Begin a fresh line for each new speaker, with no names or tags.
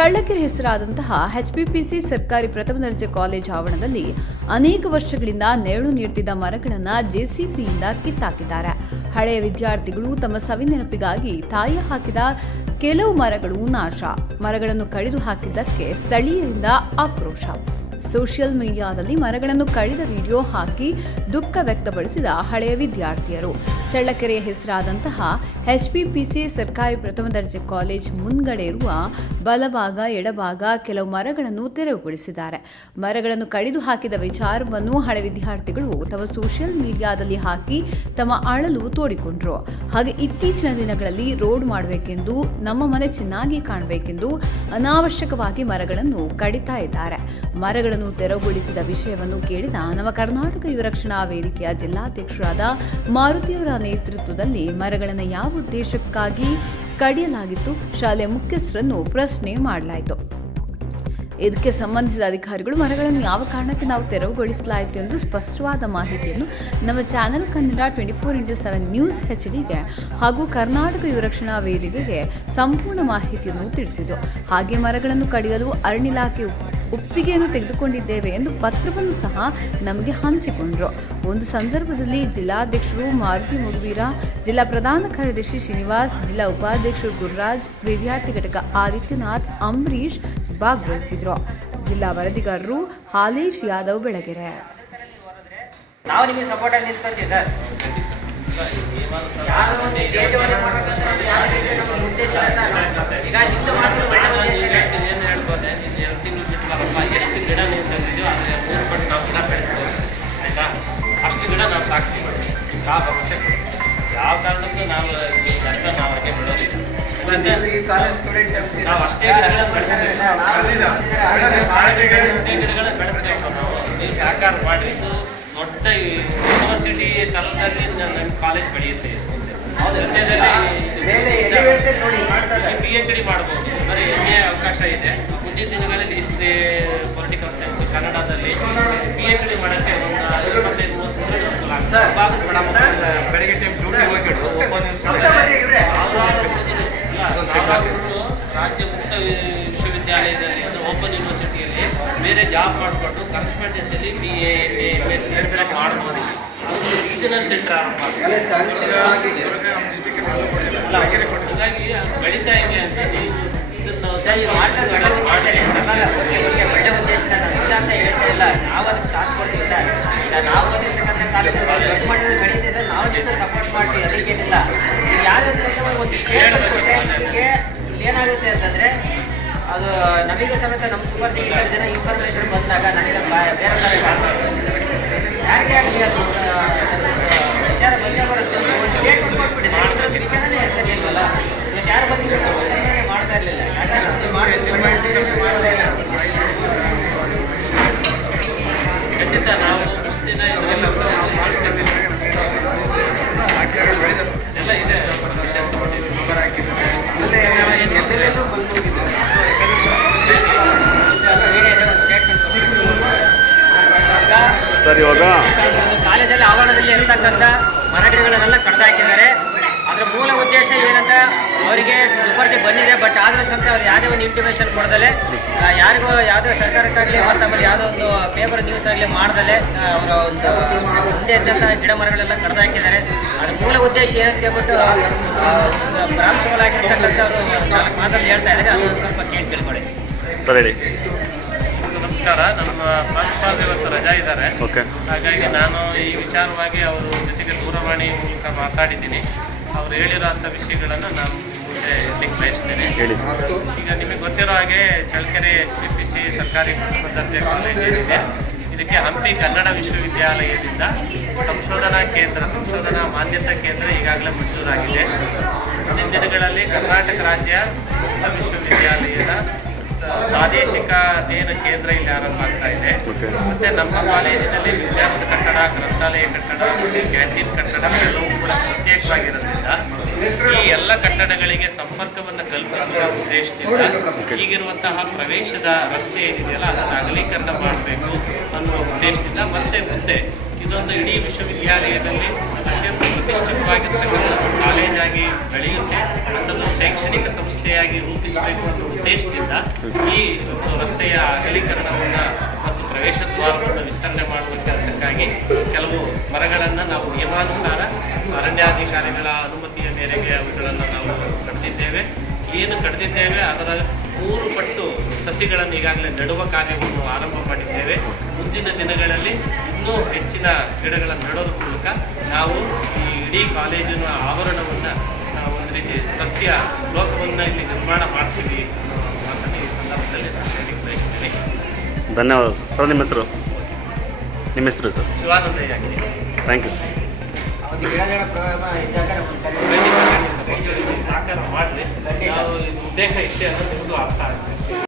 ಹೆಸರಾದಂತಹ HPPC ಸರ್ಕಾರಿ ಪ್ರಥಮ ದರ್ಜೆ ಕಾಲೇಜ್ ಆವರಣದಲ್ಲಿ ಅನೇಕ ವರ್ಷಗಳಿಂದ ನೆರಳು ನೀಡುತ್ತಿದ್ದ ಮರಗಳನ್ನು ಜೆಸಿಬಿಯಿಂದ ಕಿತ್ತಾಕಿದ್ದಾರೆ. ಹಳೆಯ ವಿದ್ಯಾರ್ಥಿಗಳು ತಮ್ಮ ಸವಿನೆನಪಿಗಾಗಿ ತಾಯಿ ಹಾಕಿದ ಕೆಲವು ಮರಗಳು ನಾಶ. ಮರಗಳನ್ನು ಕಡಿದು ಹಾಕಿದ್ದಕ್ಕೆ ಸ್ಥಳೀಯರಿಂದ ಆಕ್ರೋಶ. ಸೋಷಿಯಲ್ ಮೀಡಿಯಾದಲ್ಲಿ ಮರಗಳನ್ನು ಕಡಿದ ವಿಡಿಯೋ ಹಾಕಿ ದುಃಖ ವ್ಯಕ್ತಪಡಿಸಿದ ಹಳೆಯ ವಿದ್ಯಾರ್ಥಿಯರು. ಚಳ್ಳಕೆರೆಯ ಹೆಸರಾದಂತಹ ಎಚ್ಪಿಪಿಸಿ ಸರ್ಕಾರಿ ಪ್ರಥಮ ದರ್ಜೆ ಕಾಲೇಜ್ ಮುಂದ್ಗಡೆ ಇರುವ ಬಲಭಾಗ, ಎಡಭಾಗ ಕೆಲವು ಮರಗಳನ್ನು ತೆರವುಗೊಳಿಸಿದ್ದಾರೆ. ಮರಗಳನ್ನು ಕಡಿದು ಹಾಕಿದ ವಿಚಾರವನ್ನು ಹಳೆ ವಿದ್ಯಾರ್ಥಿಗಳು ತಮ್ಮ ಸೋಷಿಯಲ್ ಮೀಡಿಯಾದಲ್ಲಿ ಹಾಕಿ ತಮ್ಮ ಅಳಲು ತೋಡಿಕೊಂಡ್ರು. ಹಾಗೆ ಇತ್ತೀಚಿನ ದಿನಗಳಲ್ಲಿ ರೋಡ್ ಮಾಡಬೇಕೆಂದು, ನಮ್ಮ ಮನೆ ಚೆನ್ನಾಗಿ ಕಾಣಬೇಕೆಂದು ಅನಾವಶ್ಯಕವಾಗಿ ಮರಗಳನ್ನು ಕಡಿತಾ ಇದ್ದಾರೆ. ಮರಗಳನ್ನು ತೆರವುಗೊಳಿಸಿದ ವಿಷಯವನ್ನು ಕೇಳಿದ ನಮ್ಮ ಕರ್ನಾಟಕ ಯುವರಕ್ಷಣಾ ವೇದಿಕೆಯ ಜಿಲ್ಲಾಧ್ಯಕ್ಷರಾದ ಮಾರುತಿಯವರ ನೇತೃತ್ವದಲ್ಲಿ ಮರಗಳನ್ನು ಯಾವ ಉದ್ದೇಶಕ್ಕಾಗಿ ಕಡಿಯಲಾಗಿತ್ತು, ಶಾಲೆಯ ಮುಖ್ಯಸ್ಥರನ್ನು ಪ್ರಶ್ನೆ ಮಾಡಲಾಯಿತು. ಇದಕ್ಕೆ ಸಂಬಂಧಿಸಿದ ಅಧಿಕಾರಿಗಳು ಮರಗಳನ್ನು ಯಾವ ಕಾರಣಕ್ಕೆ ನಾವು ತೆರವುಗೊಳಿಸಲಾಯಿತು ಎಂದು ಸ್ಪಷ್ಟವಾದ ಮಾಹಿತಿಯನ್ನು ನಮ್ಮ channel Kannada twenty four into seven news H ಡಿಗೆ ಹಾಗೂ ಕರ್ನಾಟಕ ಯುವರಕ್ಷಣಾ ವೇದಿಕೆಗೆ ಸಂಪೂರ್ಣ ಮಾಹಿತಿಯನ್ನು ತಿಳಿಸಿದರು. ಹಾಗೆ ಮರಗಳನ್ನು ಕಡಿಯಲು ಅರಣ್ಯ ಇಲಾಖೆ ಒಪ್ಪಿಗೆಯನ್ನು ತೆಗೆದುಕೊಂಡಿದ್ದೇವೆ ಎಂದು ಪತ್ರವನ್ನು ಸಹ ನಮಗೆ ಹಂಚಿಕೊಂಡರು. ಒಂದು ಸಂದರ್ಭದಲ್ಲಿ ಜಿಲ್ಲಾಧ್ಯಕ್ಷರು ಮಾರುತಿ ಮುಗುವೀರ, ಜಿಲ್ಲಾ ಪ್ರಧಾನ ಕಾರ್ಯದರ್ಶಿ ಶ್ರೀನಿವಾಸ್, ಜಿಲ್ಲಾ ಉಪಾಧ್ಯಕ್ಷರು ಗುರುರಾಜ್ ವಿದ್ಯಾರ್ಥಿ ಘಟಕ ಆದಿತ್ಯನಾಥ್ ಅಂಬರೀಶ್ ಭಾಗವಹಿಸಿದರು. ಜಿಲ್ಲಾ ವರದಿಗಾರರು ಹಾಲೇಶ್ ಯಾದವ್ ಬೆಳಗೆರೆ.
ನಾವು ನಿಮಗೆ ಸಪೋರ್ಟ್ ಆಗಿ ನಿಂತ್ಕೊಳ್ತೀವಿ ಸರ್. ಯಾರು ಉದ್ದೇಶ
ಗಿಡ ನಾವು ಸಾಕ್ತೀವಿ ಆ ಭರವಸೆ ಯಾವ ಕಾರಣಕ್ಕೂ ನಾವು ನಷ್ಟ ನಾವು ಹಾಗೆ ಬಿಡೋದಿಲ್ಲ. ನಾವು ಅಷ್ಟೇ ಅಷ್ಟೇ ಗಿಡಗಳನ್ನ ಬೆಳೆಸ್ಬೇಕು ನಾವು. ನೀವು ಸಹಕಾರ ಮಾಡಿ ದೊಡ್ಡ ಯೂನಿವರ್ಸಿಟಿ ತಲದಲ್ಲಿ ನನ್ನ ಕಾಲೇಜ್ ಬೆಳೆಯುತ್ತೆ. ಪಿ ಎಚ್ ಡಿ ಮಾಡ್ಬೋದು. ಬರೀ ಎಂ ಎ ಅವಕಾಶ ಇದೆ. ಮುಂದಿನ ದಿನಗಳಲ್ಲಿ ಹಿಸ್ಟ್ರಿ ಪೊಲಿಟಿಕಲ್ ಸೈನ್ಸ್ ಕನ್ನಡದಲ್ಲಿ ಪಿ ಎಚ್ ಡಿ ಮಾಡೋಕ್ಕೆ ಒಂದು ಇಪ್ಪತ್ತೈದು
ಸರ್,
ಮೇಡಮ್ ಬೆಳಗ್ಗೆ ಟೈಮ್. ರಾಜ್ಯ ಮುಕ್ತ ವಿಶ್ವವಿದ್ಯಾಲಯದಲ್ಲಿ ಓಪನ್ ಯೂನಿವರ್ಸಿಟಿಯಲ್ಲಿ ಬೇರೆ ಜಾಬ್ ಮಾಡಿಕೊಂಡು ಕರೆಸ್ಪಾಂಡೆನ್ಸಲ್ಲಿ B A M A M S ಮಾಡ್ಬೋದು ಅದು ರೀಜನಲ್ ಸೆಂಟರ್ ಆರಂಭ ಹಾಗಾಗಿ ಬೆಳೀತಾ ಇದೆ ಅಂತ ನೀವು ಇದನ್ನು
ಸರ್, ಇದು ನಿಮಗೆ ಏನಾಗುತ್ತೆ ಅಂತಂದ್ರೆ, ಅದು ನಮಗೆ ಸಮೇತ ನಮ್ಮ ಸೂಪರ್ ಸೀನಿಯರ್ ಜನ ಇನ್ಫಾರ್ಮೇಶನ್ ಬಂದಾಗ ನನಗೆ ಬೇರೆ ಥರ. ಯಾರಿಗೆ ಆಗಲಿ ಅದು
ಸರ್ ಇವಾಗ
ಕಾಲೇಜಲ್ಲಿ ಆವರಣದಲ್ಲಿ ಇರ್ತಕ್ಕಂಥ ಮರಗಿಡಗಳನ್ನೆಲ್ಲ ಕಡ್ದು ಹಾಕಿದ್ದಾರೆ. ಅದರ ಮೂಲ ಉದ್ದೇಶ ಏನಂತ ಅವರಿಗೆ ದುಪ್ಪರ್ತಿ ಬಂದಿದೆ ಬಟ್ ಆದರೂ ಸಂತ ಅವ್ರು ಯಾವುದೇ ಒಂದು ಇಂಟಿಮೇಷನ್ ಕೊಡದಲೆ ಯಾರಿಗೂ ಯಾವುದೇ ಸರ್ಕಾರಕ್ಕಾಗಲಿ ಮತ್ತು ಆಮೇಲೆ ಯಾವುದೋ ಒಂದು ಪೇಪರ್ ನ್ಯೂಸ್ ಆಗಲಿ ಮಾಡ್ದಲೆ ಅವರ ಒಂದು ಮುಂದೆ ಇದ್ದಂಥ ಗಿಡ ಮರಗಳೆಲ್ಲ ಕಡ್ದು ಹಾಕಿದ್ದಾರೆ. ಅದ್ರ ಮೂಲ ಉದ್ದೇಶ ಏನಂತ ಹೇಳ್ಬಿಟ್ಟು ಆ, ಅವರು ಮಾತಲ್ಲಿ ಹೇಳ್ತಾ ಇದ್ದಾರೆ. ಅದನ್ನು ಸ್ವಲ್ಪ ಕೇಳಿ ತಿಳ್ಕೊಳ್ಳಿ.
ಸರಿ
ನಮಸ್ಕಾರ ನಮ್ಮ ಪ್ರಾಂಶುಪಾಲ ಇವತ್ತು ರಜಾ ಇದ್ದಾರೆ. ಹಾಗಾಗಿ ನಾನು ಈ ವಿಚಾರವಾಗಿ ಅವರ ಜೊತೆಗೆ ದೂರವಾಣಿ ಮೂಲಕ ಮಾತಾಡಿದ್ದೀನಿ. ಅವ್ರು ಹೇಳಿರೋಂಥ ವಿಷಯಗಳನ್ನು ನಾನು ಮುಂದೆ ಹೇಳಲಿಕ್ಕೆ ಬಯಸ್ತೇನೆ. ಈಗ ನಿಮಗೆ ಗೊತ್ತಿರೋ ಹಾಗೆ Challakere H P P C ಸರ್ಕಾರಿ ಪ್ರಥಮ ದರ್ಜೆ ಕಾಲೇಜ್ ಏನಿದೆ. ಇದಕ್ಕೆ ಹಂಪಿ ಕನ್ನಡ ವಿಶ್ವವಿದ್ಯಾಲಯದಿಂದ ಸಂಶೋಧನಾ ಕೇಂದ್ರ ಸಂಶೋಧನಾ ಮಾನ್ಯತಾ ಕೇಂದ್ರ ಈಗಾಗಲೇ ಮಂಜೂರಾಗಿದೆ. ಮುಂದಿನ ದಿನಗಳಲ್ಲಿ ಕರ್ನಾಟಕ ರಾಜ್ಯ ಮುಕ್ತ ವಿಶ್ವವಿದ್ಯಾಲಯದ ಪ್ರಾದೇಶಿಕ ಅಧ್ಯಯನ ಕೇಂದ್ರ ಇಲ್ಲಿ ಆರಂಭ ಆಗ್ತಾ ಇದೆ. ಮತ್ತೆ ನಮ್ಮ ಕಾಲೇಜಿನಲ್ಲಿ ವಿದ್ಯಾರ್ಥಿ ಕಟ್ಟಡ ಗ್ರಂಥಾಲಯ ಕಟ್ಟಡ ಮತ್ತು ಕ್ಯಾಂಟೀನ್ ಕಟ್ಟಡ ಎಲ್ಲವೂ ಕೂಡ ಪ್ರತ್ಯೇಕವಾಗಿರೋದ್ರಿಂದ ಈ ಎಲ್ಲ ಕಟ್ಟಡಗಳಿಗೆ ಸಂಪರ್ಕವನ್ನು ಕಲ್ಪಿಸುವ ಉದ್ದೇಶದಿಂದ ಈಗಿರುವಂತಹ ಪ್ರವೇಶದ ರಸ್ತೆ ಏನಿದೆಯಲ್ಲ ಅದನ್ನು ಅಗಲೀಕರಣ ಮಾಡಬೇಕು ಅನ್ನುವ ಉದ್ದೇಶದಿಂದ ಮತ್ತೆ ಮುಂದೆ ಇದೊಂದು ಇಡೀ ವಿಶ್ವವಿದ್ಯಾಲಯದಲ್ಲಿ ಅತ್ಯಂತ ಪ್ರತಿಷ್ಠಿತವಾಗಿರ್ತಕ್ಕಂಥ ಒಂದು ಕಾಲೇಜಾಗಿ ಬೆಳೆಯುತ್ತೆ ಅದನ್ನು ಶೈಕ್ಷಣಿಕ ಸಂಸ್ಥೆಯಾಗಿ ರೂಪಿಸಬೇಕು ಅನ್ನೋ ಉದ್ದೇಶದಿಂದ ಈ ಒಂದು ರಸ್ತೆಯ ಅಗಲೀಕರಣವನ್ನು ಮತ್ತು ಪ್ರವೇಶ ದ್ವಾರವನ್ನು ವಿಸ್ತರಣೆ ಮಾಡುವ ಕೆಲಸಕ್ಕಾಗಿ ಕೆಲವು ಮರಗಳನ್ನು ನಾವು ನಿಯಮಾನುಸಾರ ಅರಣ್ಯಾಧಿಕಾರಿಗಳ ಅನುಮತಿಯ ಮೇರೆಗೆ ಅವುಗಳನ್ನು ನಾವು ಕಡಿದಿದ್ದೇವೆ ಏನು ಕಡಿದಿದ್ದೇವೆ ಅದರ ಮೂರು ಪಟ್ಟು ಸಸಿಗಳನ್ನು ಈಗಾಗಲೇ ನೆಡುವ ಕಾರ್ಯವನ್ನು ಆರಂಭ ಮಾಡಿದ್ದೇವೆ ಮುಂದಿನ ದಿನಗಳಲ್ಲಿ ಇನ್ನೂ ಹೆಚ್ಚಿನ ಗಿಡಗಳನ್ನು ನೆಡೋದ್ರ ಮೂಲಕ ನಾವು ಈ ಇಡೀ ಕಾಲೇಜಿನ ಆವರಣವನ್ನು ನಾವು ಒಂದು ರೀತಿ ಸಸ್ಯ ಲೋಕವನ್ನು ಇಲ್ಲಿ ನಿರ್ಮಾಣ ಮಾಡ್ತೀವಿ ಅನ್ನೋ ಮಾತನ್ನು ಈ ಸಂದರ್ಭದಲ್ಲಿ ನಾನು ಹೇಳಲಿಕ್ಕೆ ಬಯಸ್ತೀನಿ.
ಧನ್ಯವಾದ ಸರ್. ನಿಮ್ಮ ಹೆಸರು? ನಿಮ್ಮ ಹೆಸರು ಸರ್?
ಶಿವಾನಂದಯ್ಯ
ಥ್ಯಾಂಕ್ ಯು
ಸಾಕಾರ ಮಾಡಲಿ ನಾವು ಉದ್ದೇಶ ಇಷ್ಟೇ ಅನ್ನೋದು ಅರ್ಥ ಆಗುತ್ತೆ. ಅಷ್ಟೇ